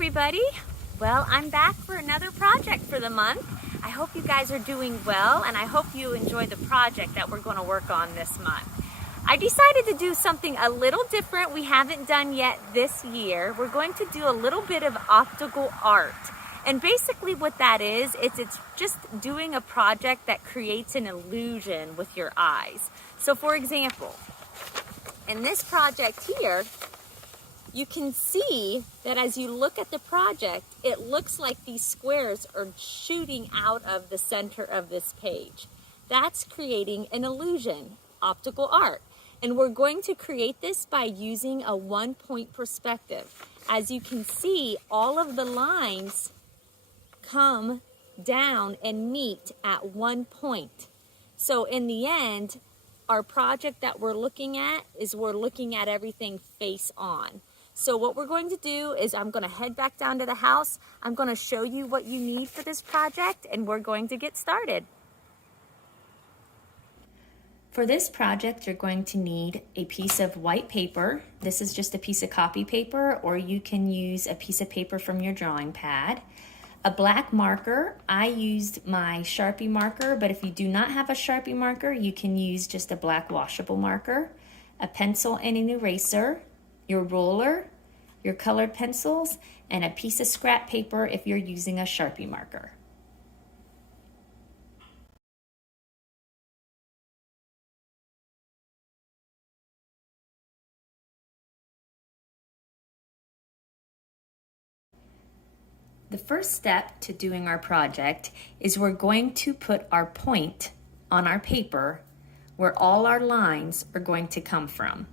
everybody. Well, I'm back for another project for the month. I hope you guys are doing well, and I hope you enjoy the project that we're going to work on this month. I decided to do something a little different we haven't done yet this year. We're going to do a little bit of optical art. And basically what that is, it's just doing a project that creates an illusion with your eyes. So for example, in this project here, you can see that as you look at the project, it looks like these squares are shooting out of the center of this page. That's creating an illusion, optical art. And we're going to create this by using a one-point perspective. As you can see, all of the lines come down and meet at one point. So in the end, our project that we're looking at is we're looking at everything face on. So what we're going to do is I'm going to head back down to the house. I'm going to show you what you need for this project, and we're going to get started. For this project, you're going to need a piece of white paper. This is just a piece of copy paper, or you can use a piece of paper from your drawing pad. A black marker. I used my Sharpie marker, but if you do not have a Sharpie marker, you can use just a black washable marker. A pencil and an eraser. Your ruler, your colored pencils, and a piece of scrap paper if you're using a Sharpie marker. The first step to doing our project is we're going to put our point on our paper where all our lines are going to come from.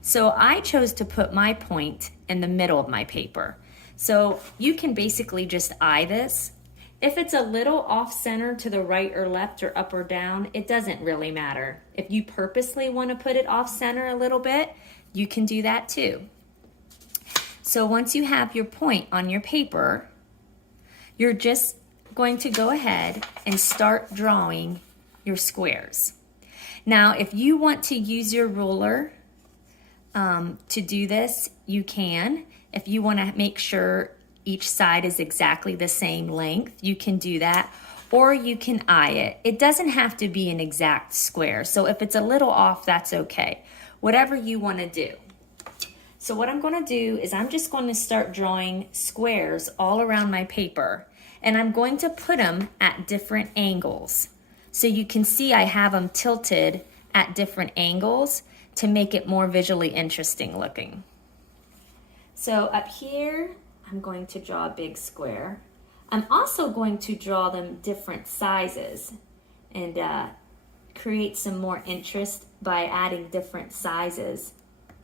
So I chose to put my point in the middle of my paper. So you can basically just eye this. If it's a little off center to the right or left or up or down, it doesn't really matter. If you purposely want to put it off center a little bit, you can do that too. So once you have your point on your paper, you're just going to go ahead and start drawing your squares. Now, if you want to use your ruler to do this, you can. If you want to make sure each side is exactly the same length, you can do that, or you can eye it. It doesn't have to be an exact square, so if it's a little off, that's okay. Whatever you want to do. So what I'm going to do is I'm just going to start drawing squares all around my paper, and I'm going to put them at different angles. So you can see I have them tilted at different angles to make it more visually interesting looking. So up here, I'm going to draw a big square. I'm also going to draw them different sizes and create some more interest by adding different sizes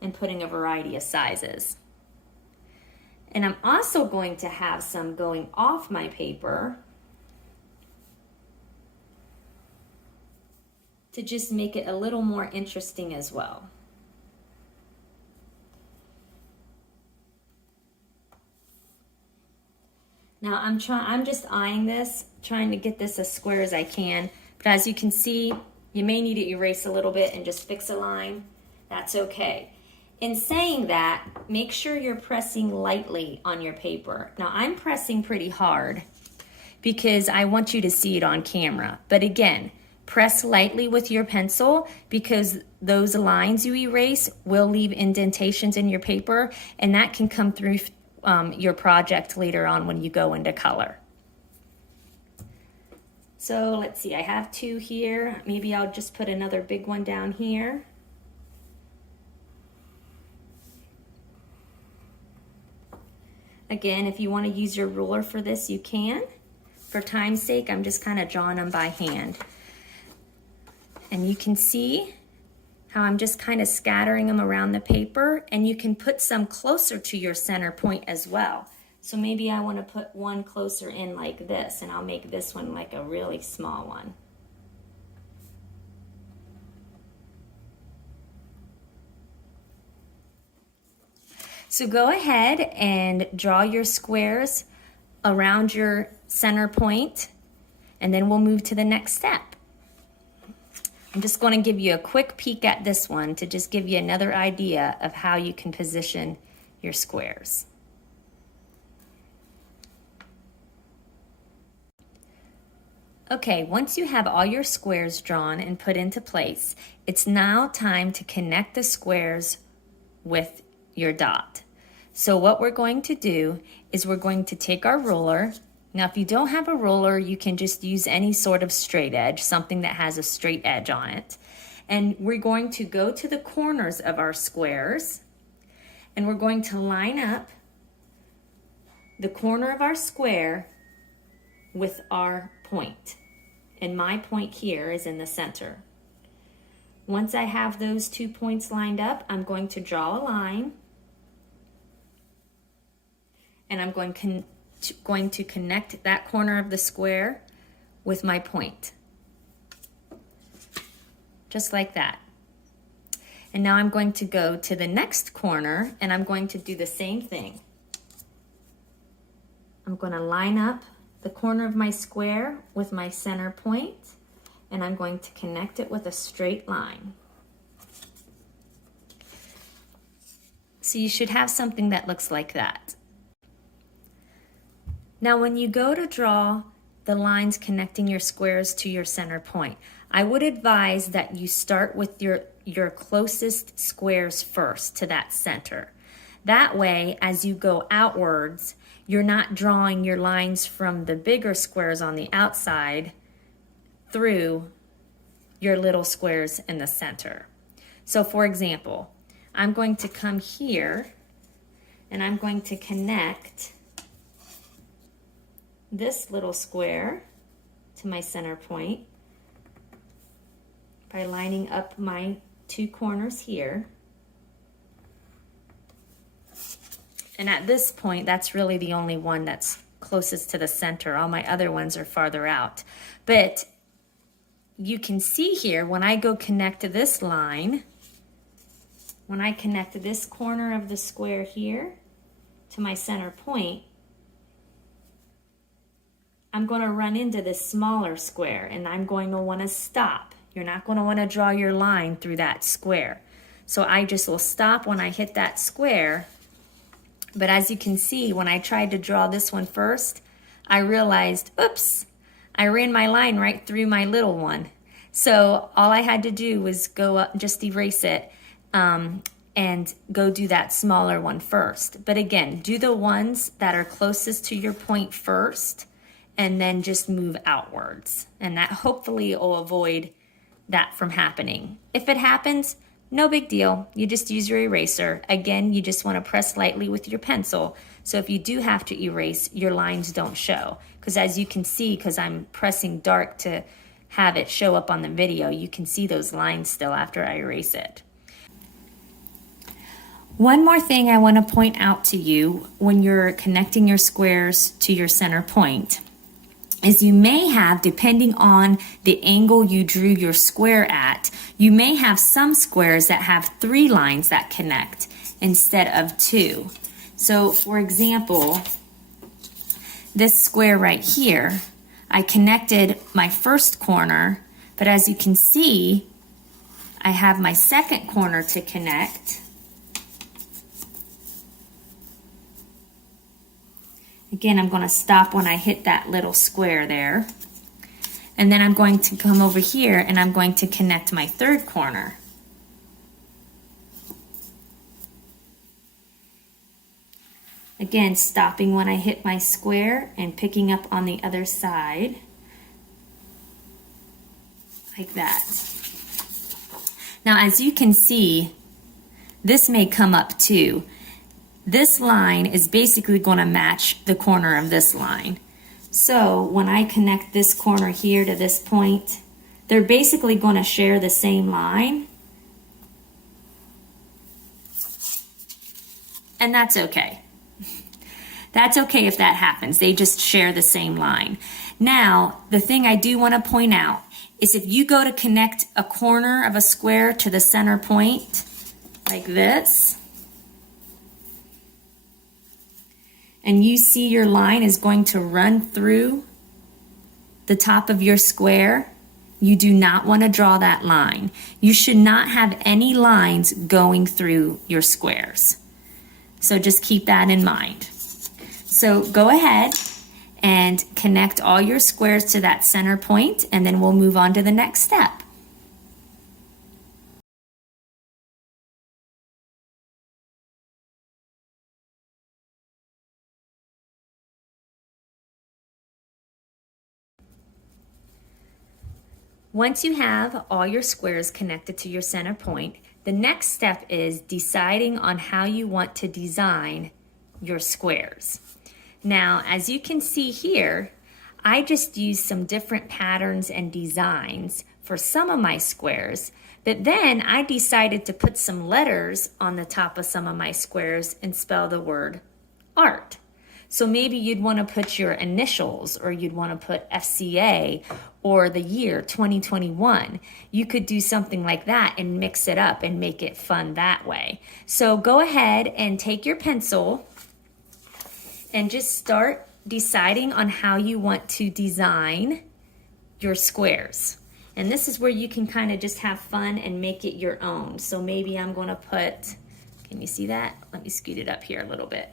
and putting a variety of sizes. And I'm also going to have some going off my paper to just make it a little more interesting as well. Now I'm just eyeing this, trying to get this as square as I can, but as you can see, you may need to erase a little bit and just fix a line. That's okay. In saying that, make sure you're pressing lightly on your paper. Now I'm pressing pretty hard because I want you to see it on camera, but again, press lightly with your pencil because those lines you erase will leave indentations in your paper, and that can come through your project later on when you go into color. So let's see, I have two here. Maybe I'll just put another big one down here. Again, if you want to use your ruler for this, you can. For time's sake, I'm just kind of drawing them by hand. And you can see how I'm just kind of scattering them around the paper, and you can put some closer to your center point as well. So maybe I want to put one closer in like this, and I'll make this one like a really small one. So go ahead and draw your squares around your center point, and then we'll move to the next step. I'm just going to give you a quick peek at this one to just give you another idea of how you can position your squares. Okay, once you have all your squares drawn and put into place, it's now time to connect the squares with your dot. So what we're going to do is we're going to take our ruler. Now, if you don't have a ruler, you can just use any sort of straight edge, something that has a straight edge on it. And we're going to go to the corners of our squares, and we're going to line up the corner of our square with our point. And my point here is in the center. Once I have those 2 points lined up, I'm going to draw a line, and I'm going to connect that corner of the square with my point. Just like that. And now I'm going to go to the next corner, and I'm going to do the same thing. I'm going to line up the corner of my square with my center point, and I'm going to connect it with a straight line. So you should have something that looks like that. Now when you go to draw the lines connecting your squares to your center point, I would advise that you start with your closest squares first to that center. That way, as you go outwards, you're not drawing your lines from the bigger squares on the outside through your little squares in the center. So for example, I'm going to come here and I'm going to connect this little square to my center point by lining up my 2 corners here. And at this point, that's really the only one that's closest to the center. All my other ones are farther out. But you can see here, when I go connect to this line, when I connect this corner of the square here to my center point, I'm going to run into this smaller square, and I'm going to want to stop. You're not going to want to draw your line through that square. So I just will stop when I hit that square. But as you can see, when I tried to draw this one first, I realized, oops, I ran my line right through my little one. So all I had to do was go up, just erase it, and go do that smaller one first. But again, do the ones that are closest to your point first, and then just move outwards. And that hopefully will avoid that from happening. If it happens, no big deal. You just use your eraser. Again, you just want to press lightly with your pencil. So if you do have to erase, your lines don't show. Because as you can see, because I'm pressing dark to have it show up on the video, you can see those lines still after I erase it. One more thing I want to point out to you when you're connecting your squares to your center point is you may have, depending on the angle you drew your square at, you may have some squares that have 3 lines that connect instead of 2. So for example, this square right here, I connected my first corner, but as you can see, I have my second corner to connect. Again, I'm going to stop when I hit that little square there. And then I'm going to come over here and I'm going to connect my third corner. Again, stopping when I hit my square and picking up on the other side. Like that. Now, as you can see, this may come up too. This line is basically going to match the corner of this line. So when I connect this corner here to this point, they're basically going to share the same line. And that's okay. That's okay if that happens. They just share the same line. Now, the thing I do want to point out is if you go to connect a corner of a square to the center point, like this, and you see your line is going to run through the top of your square, you do not want to draw that line. You should not have any lines going through your squares. So just keep that in mind. So go ahead and connect all your squares to that center point, and then we'll move on to the next step. Once you have all your squares connected to your center point, the next step is deciding on how you want to design your squares. Now, as you can see here, I just used some different patterns and designs for some of my squares, but then I decided to put some letters on the top of some of my squares and spell the word art. So maybe you'd want to put your initials, or you'd want to put FCA or the year 2021. You could do something like that and mix it up and make it fun that way. So go ahead and take your pencil and just start deciding on how you want to design your squares. And this is where you can kind of just have fun and make it your own. So maybe I'm going to put, can you see that? Let me scoot it up here a little bit.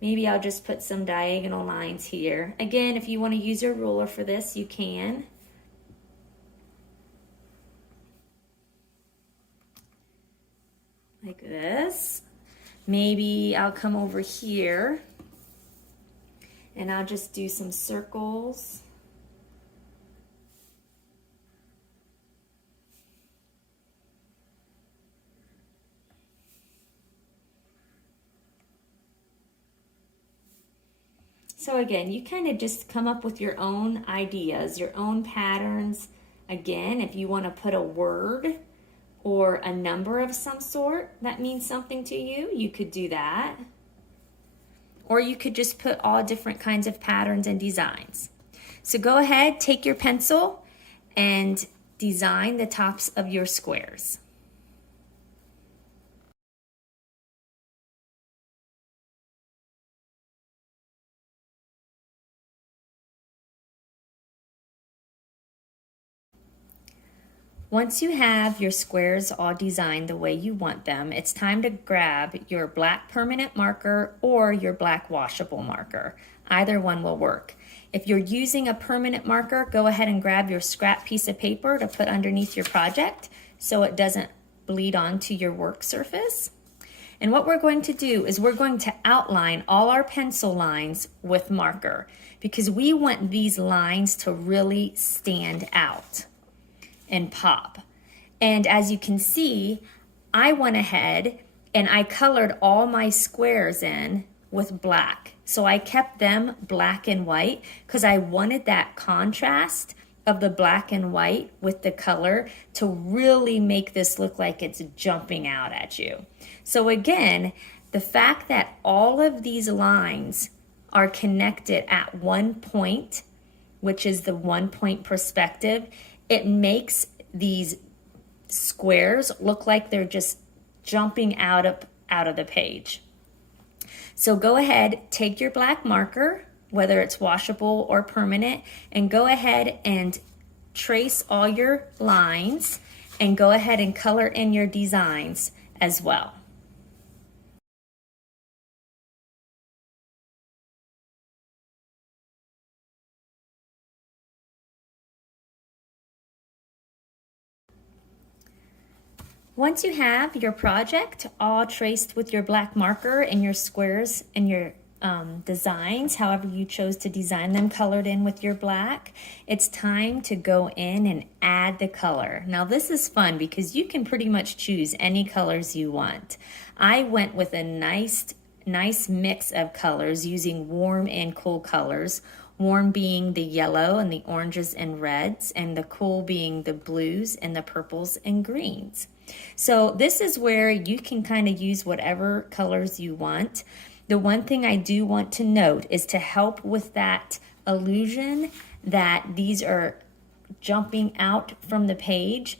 Maybe I'll just put some diagonal lines here. Again, if you want to use your ruler for this, you can. Like this. Maybe I'll come over here and I'll just do some circles. So again, you kind of just come up with your own ideas, your own patterns. Again, if you want to put a word or a number of some sort that means something to you, you could do that. Or you could just put all different kinds of patterns and designs. So go ahead, take your pencil and design the tops of your squares. Once you have your squares all designed the way you want them, it's time to grab your black permanent marker or your black washable marker. Either one will work. If you're using a permanent marker, go ahead and grab your scrap piece of paper to put underneath your project so it doesn't bleed onto your work surface. And what we're going to do is we're going to outline all our pencil lines with marker because we want these lines to really stand out and pop. And as you can see, I went ahead and I colored all my squares in with black. So I kept them black and white because I wanted that contrast of the black and white with the color to really make this look like it's jumping out at you. So again, the fact that all of these lines are connected at one point, which is the 1 point perspective, it makes these squares look like they're just jumping out of the page. So go ahead, take your black marker, whether it's washable or permanent, and go ahead and trace all your lines and go ahead and color in your designs as well. Once you have your project all traced with your black marker and your squares and your designs, however you chose to design them, colored in with your black, it's time to go in and add the color. Now this is fun because you can pretty much choose any colors you want. I went with a nice mix of colors using warm and cool colors. Warm being the yellow and the oranges and reds, and the cool being the blues and the purples and greens. So this is where you can kind of use whatever colors you want. The one thing I do want to note is to help with that illusion that these are jumping out from the page,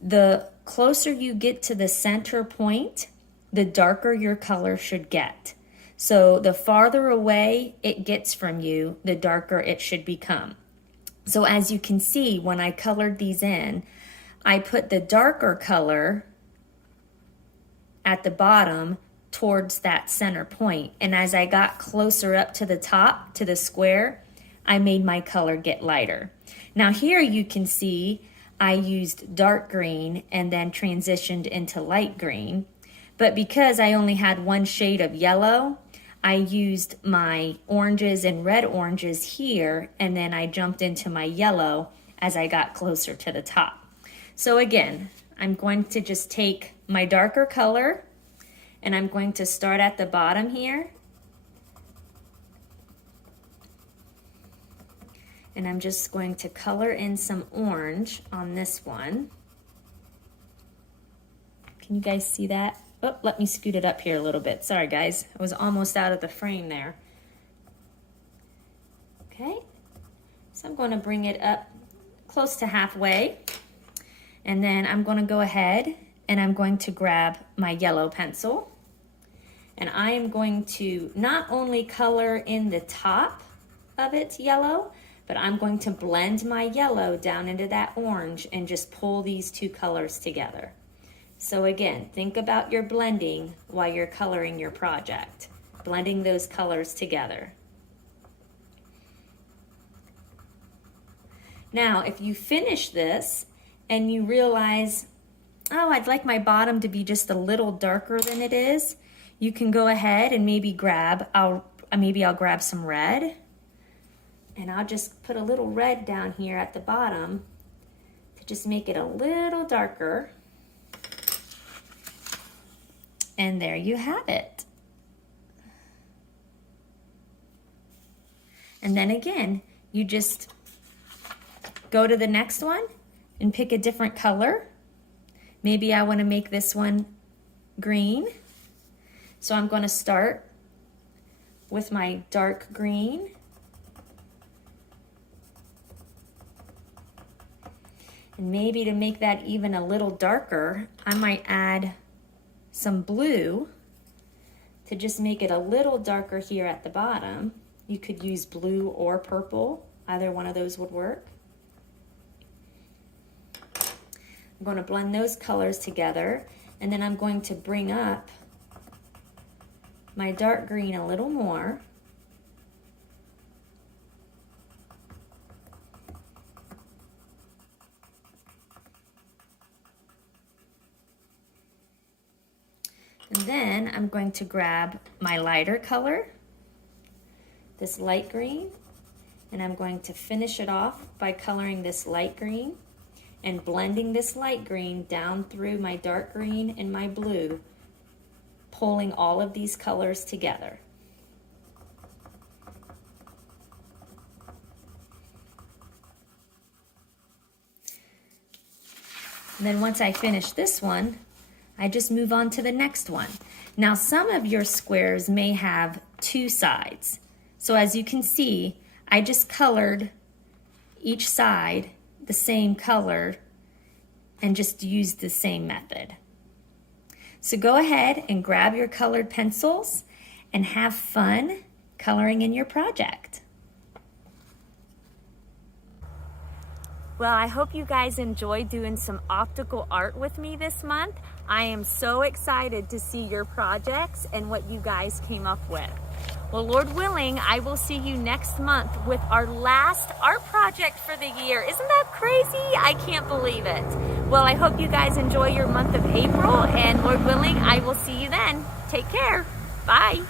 the closer you get to the center point, the darker your color should get. So the farther away it gets from you, the darker it should become. So as you can see, when I colored these in, I put the darker color at the bottom towards that center point. And as I got closer up to the top, to the square, I made my color get lighter. Now here you can see I used dark green and then transitioned into light green. But because I only had one shade of yellow, I used my oranges and red oranges here, and then I jumped into my yellow as I got closer to the top. So again, I'm going to just take my darker color and I'm going to start at the bottom here. And I'm just going to color in some orange on this one. Can you guys see that? Oh, let me scoot it up here a little bit. Sorry guys, I was almost out of the frame there. Okay, so I'm going to bring it up close to halfway. And then I'm going to go ahead and I'm going to grab my yellow pencil. And I am going to not only color in the top of it yellow, but I'm going to blend my yellow down into that orange and just pull these two colors together. So again, think about your blending while you're coloring your project, blending those colors together. Now, if you finish this and you realize, oh, I'd like my bottom to be just a little darker than it is, you can go ahead and maybe I'll grab some red, and I'll just put a little red down here at the bottom to just make it a little darker. And there you have it. And then again, you just go to the next one and pick a different color. Maybe I want to make this one green. So I'm going to start with my dark green. And maybe to make that even a little darker, I might add some blue to just make it a little darker here at the bottom. You could use blue or purple, either one of those would work. I'm going to blend those colors together, and then I'm going to bring up my dark green a little more. And then I'm going to grab my lighter color, this light green, and I'm going to finish it off by coloring this light green and blending this light green down through my dark green and my blue, pulling all of these colors together. And then once I finish this one, I just move on to the next one. Now some of your squares may have two sides. So as you can see, I just colored each side the same color and just used the same method. So go ahead and grab your colored pencils and have fun coloring in your project. Well, I hope you guys enjoyed doing some optical art with me this month. I am so excited to see your projects and what you guys came up with. Well, Lord willing, I will see you next month with our last art project for the year. Isn't that crazy? I can't believe it. Well, I hope you guys enjoy your month of April, and Lord willing, I will see you then. Take care. Bye.